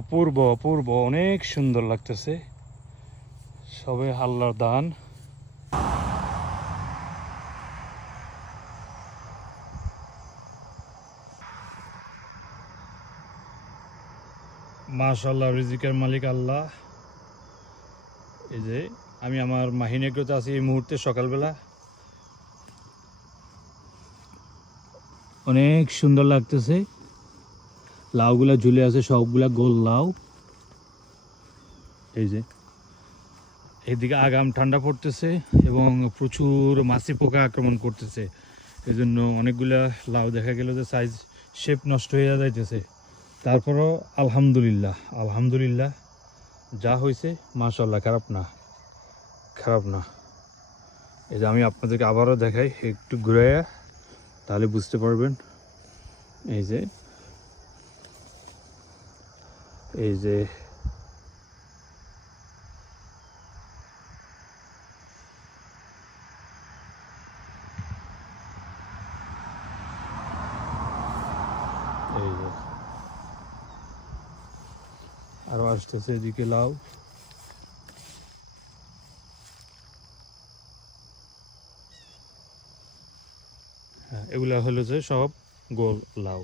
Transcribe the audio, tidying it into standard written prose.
অপূর্ব অপূর্ব, অনেক সুন্দর লাগতেছে। সবে আল্লাহর দান। মাশাআল্লাহ, রিজিকের মালিক আল্লাহ। এই যে আমি আমার মাহিনেগ্রতে আছি এই মুহূর্তে, সকালবেলা অনেক সুন্দর লাগতেছে। লাউগুলা ঝুলে আছে, সবগুলা গোল লাউ। এই যে এদিকে আগাম ঠান্ডা পড়তেছে এবং প্রচুর মাছি পোকা আক্রমণ করতেছে। এই জন্য অনেকগুলা লাউ দেখা গেল যে সাইজ শেপ নষ্ট হয়ে যাইতেছে। তারপরও আলহামদুলিল্লাহ আলহামদুলিল্লাহ, যা হয়েছে মাশাআল্লাহ, খারাপ না খারাপ না। এই যে আমি আপনাদেরকে আবারও দেখাই, একটু ঘুরাইয়া, তাহলে বুঝতে পারবেন। এই যে এই যে এই যে আরো আসতেছে এদিকে লাউ। হ্যাঁ, এগুলা হলো যে সব গোল লাউ।